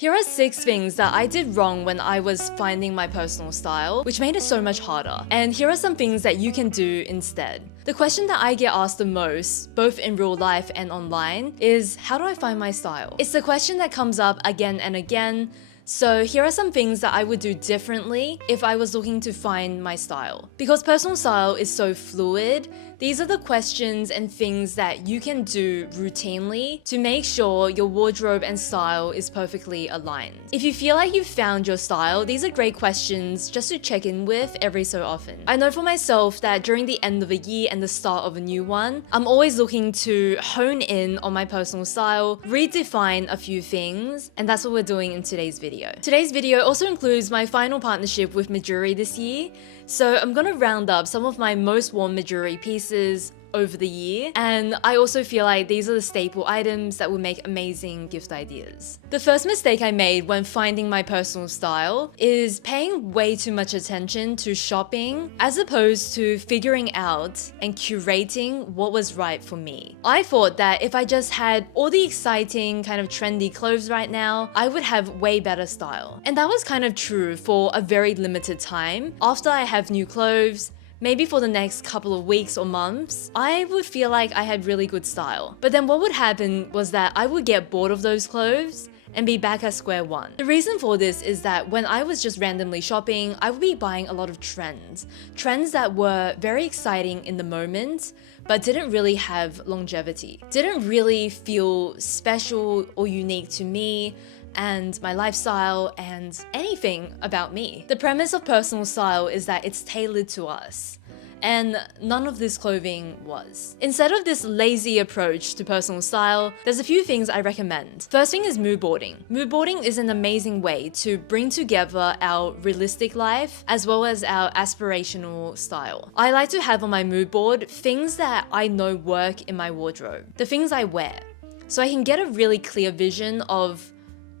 Here are 6 things that I did wrong when I was finding my personal style, which made it so much harder. And here are some things that you can do instead. The question that I get asked the most, both in real life and online, is how do I find my style? It's the question that comes up again and again. So here are some things that I would do differently if I was looking to find my style. Because personal style is so fluid, these are the questions and things that you can do routinely to make sure your wardrobe and style is perfectly aligned. If you feel like you've found your style, these are great questions just to check in with every so often. I know for myself that during the end of a year and the start of a new one, I'm always looking to hone in on my personal style, redefine a few things, and that's what we're doing in today's video. Today's video also includes my final partnership with Mejuri this year, so I'm gonna round up some of my most worn Mejuri pieces over the year, and I also feel like these are the staple items that will make amazing gift ideas. The first mistake I made when finding my personal style is paying way too much attention to shopping as opposed to figuring out and curating what was right for me. I thought that if I just had all the exciting kind of trendy clothes right now, I would have way better style. And that was kind of true for a very limited time. After I have new clothes, maybe for the next couple of weeks or months, I would feel like I had really good style. But then what would happen was that I would get bored of those clothes and be back at square one. The reason for this is that when I was just randomly shopping, I would be buying a lot of trends. Trends that were very exciting in the moment, but didn't really have longevity. Didn't really feel special or unique to me and my lifestyle and anything about me. The premise of personal style is that it's tailored to us, and none of this clothing was. Instead of this lazy approach to personal style, there's a few things I recommend. First thing is mood boarding. Mood boarding is an amazing way to bring together our realistic life as well as our aspirational style. I like to have on my mood board things that I know work in my wardrobe, the things I wear, so I can get a really clear vision of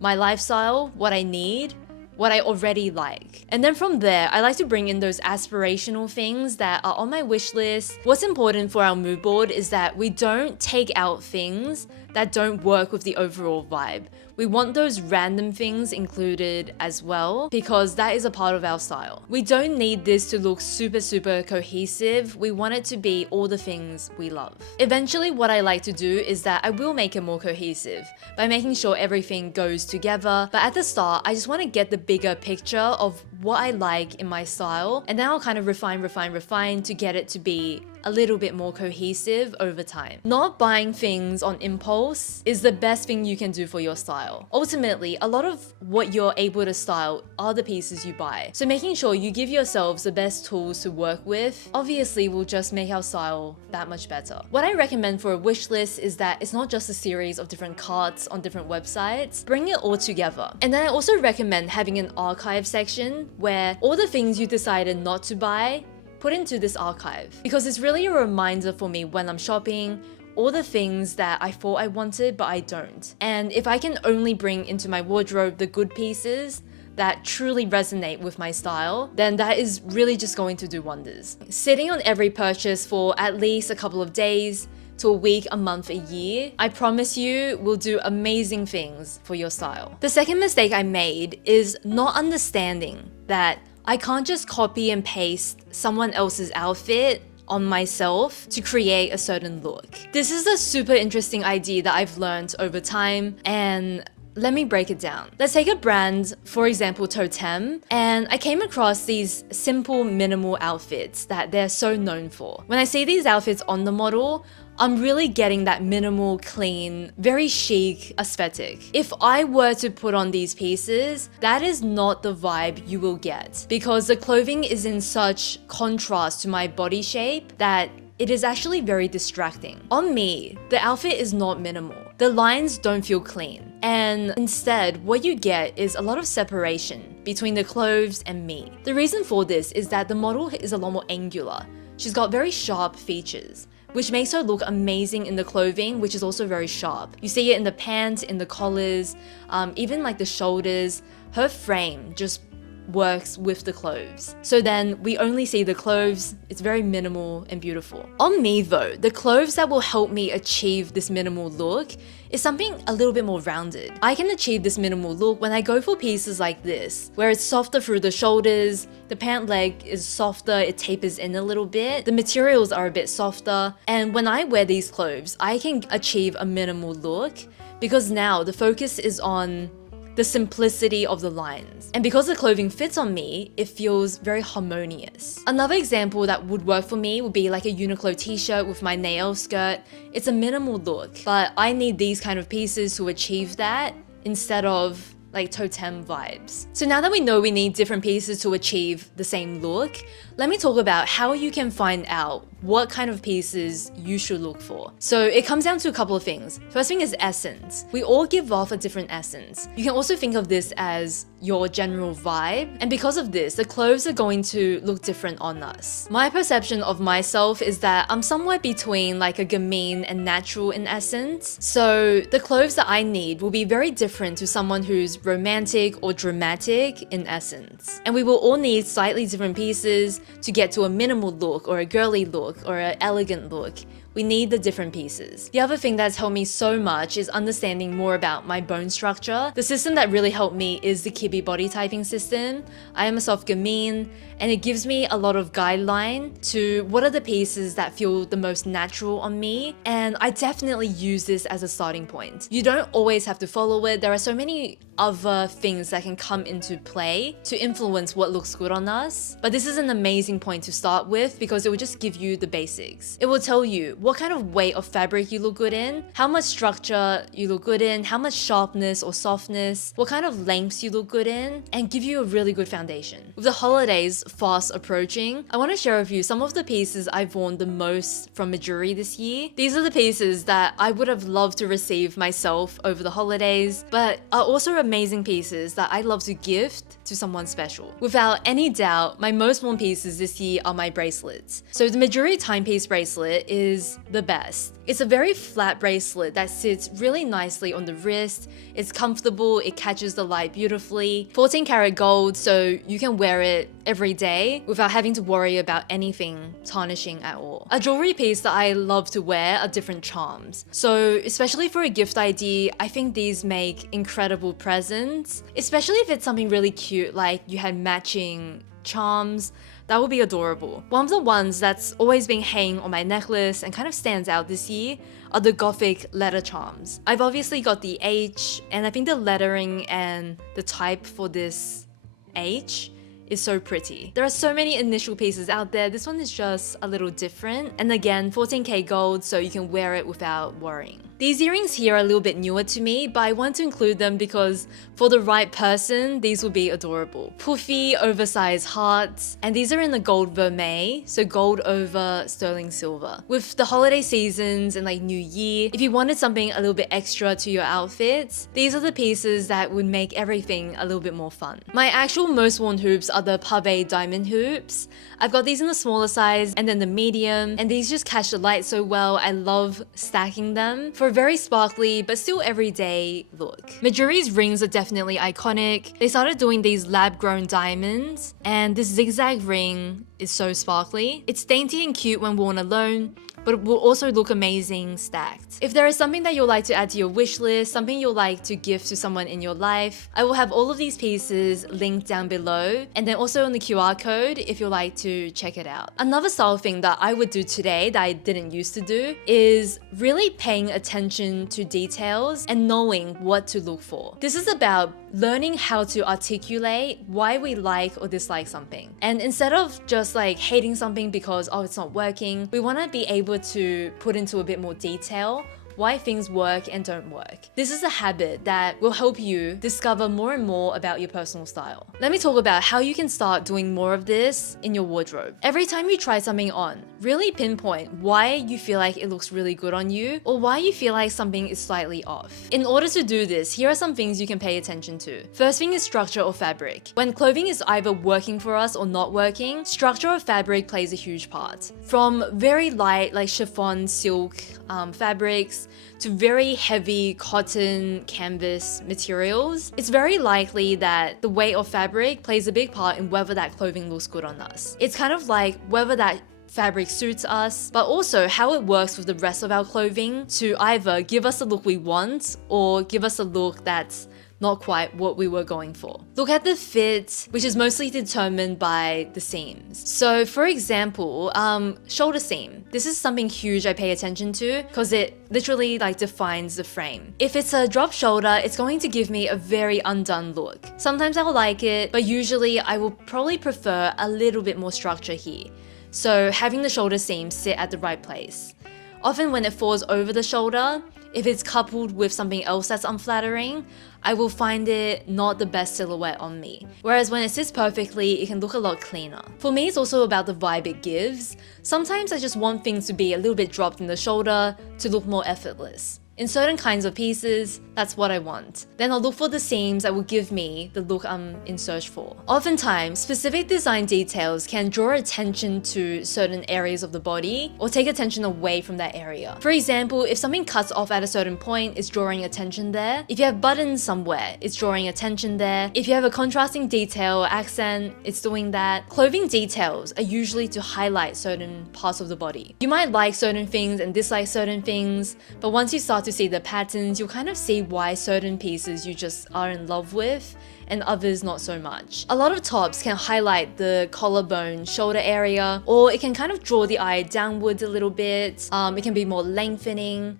my lifestyle, what I need, what I already like. And then from there, I like to bring in those aspirational things that are on my wish list. What's important for our mood board is that we don't take out things that don't work with the overall vibe. We want those random things included as well because that is a part of our style. We don't need this to look super cohesive. We want it to be all the things we love. Eventually, what I like to do is that I will make it more cohesive by making sure everything goes together. But at the start, I just want to get the bigger picture of what I like in my style, and then I'll kind of refine to get it to be a little bit more cohesive over time. Not buying things on impulse is the best thing you can do for your style. Ultimately, a lot of what you're able to style are the pieces you buy. So making sure you give yourselves the best tools to work with obviously will just make our style that much better. What I recommend for a wish list is that it's not just a series of different carts on different websites. Bring it all together. And then I also recommend having an archive section where all the things you decided not to buy, put into this archive, because it's really a reminder for me when I'm shopping, all the things that I thought I wanted but I don't. And if I can only bring into my wardrobe the good pieces that truly resonate with my style, then that is really just going to do wonders. Sitting on every purchase for at least a couple of days to a week, a month, a year, I promise you will do amazing things for your style. The second mistake I made is not understanding that I can't just copy and paste someone else's outfit on myself to create a certain look. This is a super interesting idea that I've learned over time, and let me break it down. Let's take a brand, for example, Totem, and I came across these simple, minimal outfits that they're so known for. When I see these outfits on the model, I'm really getting that minimal, clean, very chic aesthetic. If I were to put on these pieces, that is not the vibe you will get because the clothing is in such contrast to my body shape that it is actually very distracting. On me, the outfit is not minimal. The lines don't feel clean. And instead, what you get is a lot of separation between the clothes and me. The reason for this is that the model is a lot more angular. She's got very sharp features, which makes her look amazing in the clothing, which is also very sharp. You see it in the pants, in the collars, even like the shoulders. Her frame just works with the clothes. So then we only see the clothes, it's very minimal and beautiful. On me though, the clothes that will help me achieve this minimal look is something a little bit more rounded. I can achieve this minimal look when I go for pieces like this, where it's softer through the shoulders, the pant leg is softer, it tapers in a little bit, the materials are a bit softer, and when I wear these clothes, I can achieve a minimal look because now the focus is on the simplicity of the lines. And because the clothing fits on me, it feels very harmonious. Another example that would work for me would be like a Uniqlo t-shirt with my nail skirt. It's a minimal look, but I need these kind of pieces to achieve that instead of like totem vibes. So now that we know we need different pieces to achieve the same look, let me talk about how you can find out what kind of pieces you should look for. So it comes down to a couple of things. First thing is essence. We all give off a different essence. You can also think of this as your general vibe. And because of this, the clothes are going to look different on us. My perception of myself is that I'm somewhere between like a gamine and natural in essence. So the clothes that I need will be very different to someone who's romantic or dramatic in essence. And we will all need slightly different pieces to get to a minimal look or a girly look or an elegant look. We need the different pieces. The other thing that's helped me so much is understanding more about my bone structure. The system that really helped me is the Kibbe body typing system. I am a soft gamine, and it gives me a lot of guideline to what are the pieces that feel the most natural on me, and I definitely use this as a starting point. You don't always have to follow it. There are so many other things that can come into play to influence what looks good on us, but this is an amazing point to start with because it will just give you the basics. It will tell you what kind of weight of fabric you look good in, how much structure you look good in, how much sharpness or softness, what kind of lengths you look good in, and give you a really good foundation. With the holidays fast approaching, I want to share with you some of the pieces I've worn the most from Mejuri this year. These are the pieces that I would have loved to receive myself over the holidays, but are also amazing pieces that I love to gift to someone special. Without any doubt, my most worn pieces this year are my bracelets. So the Mejuri timepiece bracelet is the best. It's a very flat bracelet that sits really nicely on the wrist. It's comfortable, it catches the light beautifully. 14 karat gold, so you can wear it every day without having to worry about anything tarnishing at all. A jewelry piece that I love to wear are different charms. So especially for a gift idea, I think these make incredible presents, especially if it's something really cute like you had matching charms. That would be adorable. One of the ones that's always been hanging on my necklace and kind of stands out this year are the Gothic letter charms. I've obviously got the H, and I think the lettering and the type for this H is so pretty. There are so many initial pieces out there. This one is just a little different. And again, 14K gold, so you can wear it without worrying. These earrings here are a little bit newer to me, but I want to include them because for the right person, these will be adorable. Puffy, oversized hearts, and these are in the gold vermeil, so gold over sterling silver. With the holiday seasons and like New Year, if you wanted something a little bit extra to your outfits, these are the pieces that would make everything a little bit more fun. My actual most worn hoops are the Pave diamond hoops. I've got these in the smaller size and then the medium, and these just catch the light so well. I love stacking them for a very sparkly but still everyday look. Mejuri's rings are definitely iconic. They started doing these lab-grown diamonds, and this zigzag ring is so sparkly. It's dainty and cute when worn alone, but it will also look amazing stacked. If there is something that you'd like to add to your wish list, something you'd like to gift to someone in your life, I will have all of these pieces linked down below, and then also on the QR code if you'd like to check it out. Another style thing that I would do today that I didn't used to do is really paying attention to details and knowing what to look for. This is about learning how to articulate why we like or dislike something. And instead of just like hating something because, oh, it's not working, we want to be able to put into a bit more detail why things work and don't work. This is a habit that will help you discover more and more about your personal style. Let me talk about how you can start doing more of this in your wardrobe. Every time you try something on, really pinpoint why you feel like it looks really good on you or why you feel like something is slightly off. In order to do this, here are some things you can pay attention to. First thing is structure or fabric. When clothing is either working for us or not working, structure or fabric plays a huge part. From very light like chiffon, silk, fabrics to very heavy cotton, canvas materials, it's very likely that the weight of fabric plays a big part in whether that clothing looks good on us. It's kind of like whether that fabric suits us, but also how it works with the rest of our clothing to either give us the look we want or give us a look that's not quite what we were going for. Look at the fit, which is mostly determined by the seams. So for example, shoulder seam. This is something huge I pay attention to because it literally like defines the frame. If it's a drop shoulder, it's going to give me a very undone look. Sometimes I'll like it, but usually I will probably prefer a little bit more structure here. So having the shoulder seam sit at the right place. Often when it falls over the shoulder, if it's coupled with something else that's unflattering, I will find it not the best silhouette on me. Whereas when it sits perfectly, it can look a lot cleaner. For me, it's also about the vibe it gives. Sometimes I just want things to be a little bit dropped in the shoulder to look more effortless. In certain kinds of pieces, that's what I want. Then I'll look for the seams that will give me the look I'm in search for. Oftentimes, specific design details can draw attention to certain areas of the body or take attention away from that area. For example, if something cuts off at a certain point, it's drawing attention there. If you have buttons somewhere, it's drawing attention there. If you have a contrasting detail or accent, it's doing that. Clothing details are usually to highlight certain parts of the body. You might like certain things and dislike certain things, but once you start to see the patterns, you'll kind of see why certain pieces you just are in love with and others not so much. A lot of tops can highlight the collarbone, shoulder area, or it can kind of draw the eye downwards a little bit. It can be more lengthening.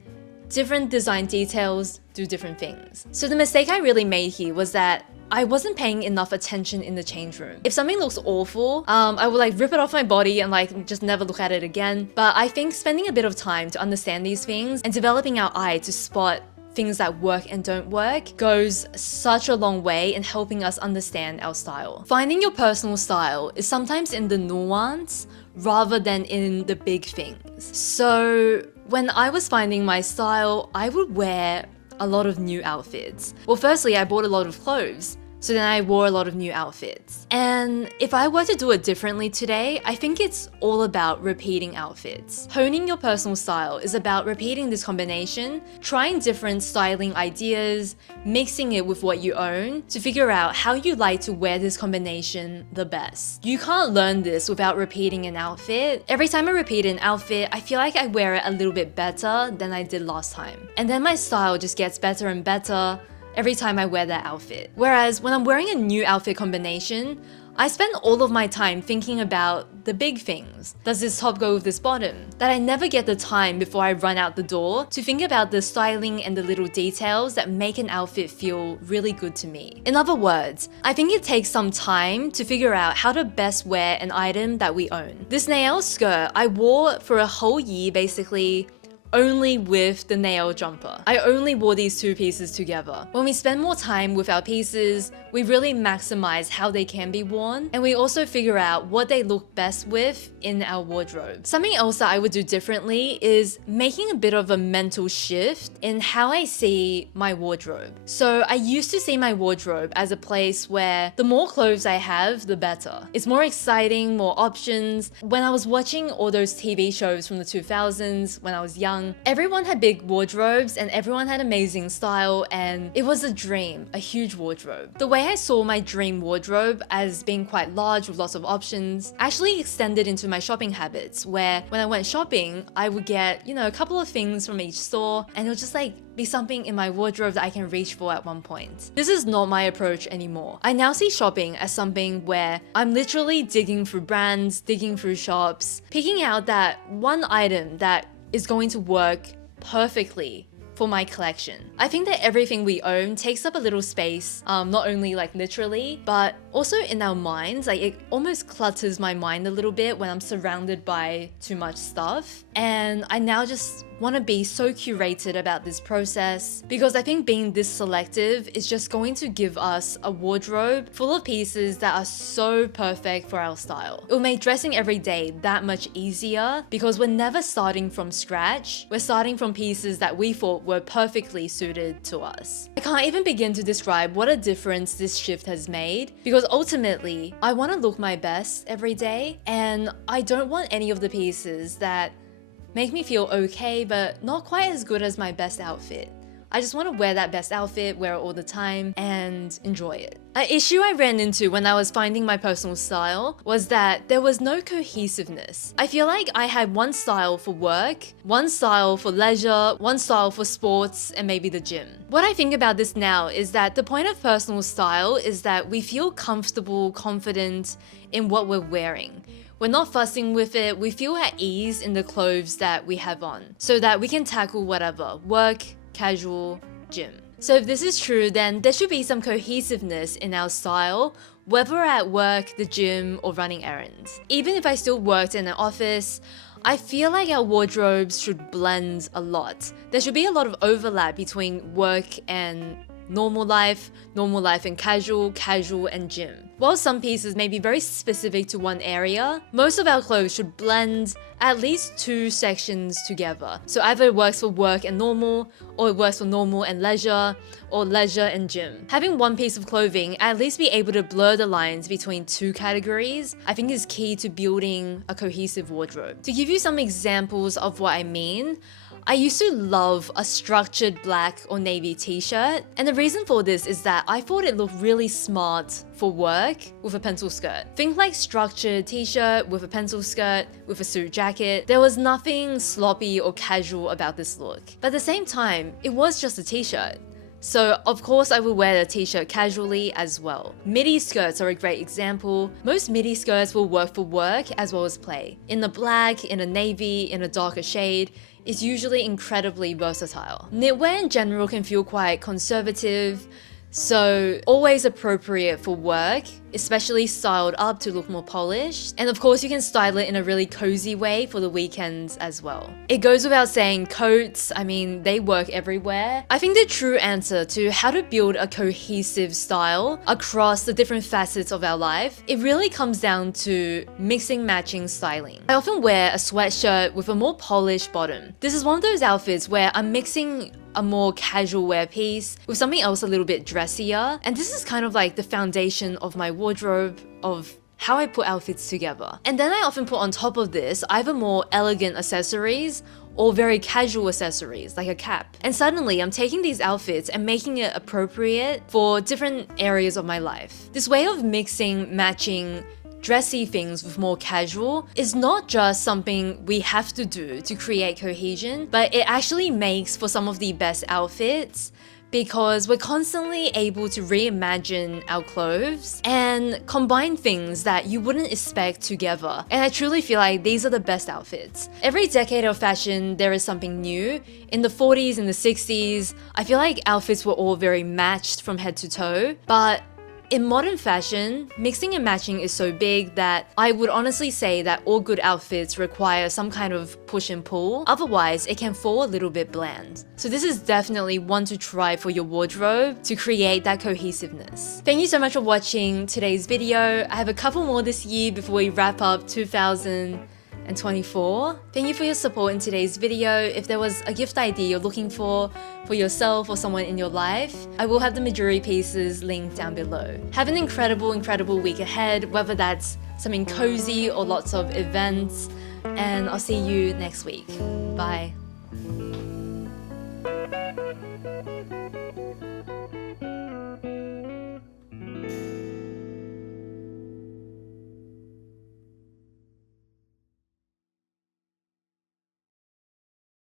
Different design details do different things. So the mistake I really made here was that I wasn't paying enough attention in the change room. If something looks awful, I would like rip it off my body and like just never look at it again. But I think spending a bit of time to understand these things and developing our eye to spot things that work and don't work goes such a long way in helping us understand our style. Finding your personal style is sometimes in the nuance rather than in the big things. So when I was finding my style, I would wear a lot of new outfits. Well, firstly, I bought a lot of clothes. So then I wore a lot of new outfits. And if I were to do it differently today, I think it's all about repeating outfits. Honing your personal style is about repeating this combination, trying different styling ideas, mixing it with what you own to figure out how you like to wear this combination the best. You can't learn this without repeating an outfit. Every time I repeat an outfit, I feel like I wear it a little bit better than I did last time. And then my style just gets better and better every time I wear that outfit. Whereas when I'm wearing a new outfit combination, I spend all of my time thinking about the big things. Does this top go with this bottom? That I never get the time before I run out the door to think about the styling and the little details that make an outfit feel really good to me. In other words, I think it takes some time to figure out how to best wear an item that we own. This nail skirt I wore for a whole year basically only with the nail jumper. I only wore these two pieces together. When we spend more time with our pieces, we really maximize how they can be worn, and we also figure out what they look best with in our wardrobe. Something else that I would do differently is making a bit of a mental shift in how I see my wardrobe. So I used to see my wardrobe as a place where the more clothes I have, the better. It's more exciting, more options. When I was watching all those TV shows from the 2000s, when I was young, everyone had big wardrobes and everyone had amazing style, and it was a dream, a huge wardrobe. The way I saw my dream wardrobe as being quite large with lots of options actually extended into my shopping habits, where when I went shopping, I would get, a couple of things from each store, and it would just be something in my wardrobe that I can reach for at one point. This is not my approach anymore. I now see shopping as something where I'm literally digging through brands, digging through shops, picking out that one item that is going to work perfectly for my collection. I think that everything we own takes up a little space, not only literally, but also in our minds. It almost clutters my mind a little bit when I'm surrounded by too much stuff. And I now just want to be so curated about this process, because I think being this selective is just going to give us a wardrobe full of pieces that are so perfect for our style. It will make dressing every day that much easier, because we're never starting from scratch. We're starting from pieces that we thought were perfectly suited to us. I can't even begin to describe what a difference this shift has made, because ultimately I want to look my best every day, and I don't want any of the pieces that make me feel okay but not quite as good as my best outfit. I just want to wear that best outfit, wear it all the time, and enjoy it. An issue I ran into when I was finding my personal style was that there was no cohesiveness. I feel like I had one style for work, one style for leisure, one style for sports, and maybe the gym. What I think about this now is that the point of personal style is that we feel comfortable, confident in what we're wearing. We're not fussing with it, we feel at ease in the clothes that we have on, so that we can tackle whatever, work, casual, gym. So if this is true, then there should be some cohesiveness in our style, whether we're at work, the gym, or running errands. Even if I still worked in an office, I feel like our wardrobes should blend a lot. There should be a lot of overlap between work and normal life and casual, casual and gym. While some pieces may be very specific to one area, most of our clothes should blend at least 2 sections together. So either it works for work and normal, or it works for normal and leisure, or leisure and gym. Having one piece of clothing at least be able to blur the lines between 2 categories, I think is key to building a cohesive wardrobe. To give you some examples of what I mean, I used to love a structured black or navy t-shirt, and the reason for this is that I thought it looked really smart for work with a pencil skirt. Think like structured t-shirt with a pencil skirt with a suit jacket. There was nothing sloppy or casual about this look. But at the same time, it was just a t-shirt. So of course I would wear the t-shirt casually as well. Midi skirts are a great example. Most midi skirts will work for work as well as play. In the black, in a navy, in a darker shade, is usually incredibly versatile. Knitwear in general can feel quite conservative, so always appropriate for work, especially styled up to look more polished. And of course you can style it in a really cozy way for the weekends as well. It goes without saying, coats, I mean, they work everywhere. I think the true answer to how to build a cohesive style across the different facets of our life, it really comes down to mixing matching styling. I often wear a sweatshirt with a more polished bottom. This is one of those outfits where I'm mixing a more casual wear piece with something else a little bit dressier. And this is kind of like the foundation of my wardrobe, of how I put outfits together. And then I often put on top of this either more elegant accessories or very casual accessories like a cap. And suddenly I'm taking these outfits and making it appropriate for different areas of my life. This way of mixing, matching dressy things with more casual is not just something we have to do to create cohesion, but it actually makes for some of the best outfits because we're constantly able to reimagine our clothes and combine things that you wouldn't expect together. And I truly feel like these are the best outfits. Every decade of fashion, there is something new. In the 40s and the 60s, I feel like outfits were all very matched from head to toe, but in modern fashion, mixing and matching is so big that I would honestly say that all good outfits require some kind of push and pull, otherwise it can fall a little bit bland. So this is definitely one to try for your wardrobe to create that cohesiveness. Thank you so much for watching today's video. I have a couple more this year before we wrap up 2024. Thank you for your support in today's video. If there was a gift idea you're looking for yourself or someone in your life, I will have the majority pieces linked down below. Have an incredible week ahead, whether that's something cozy or lots of events, and I'll see you next week. Bye.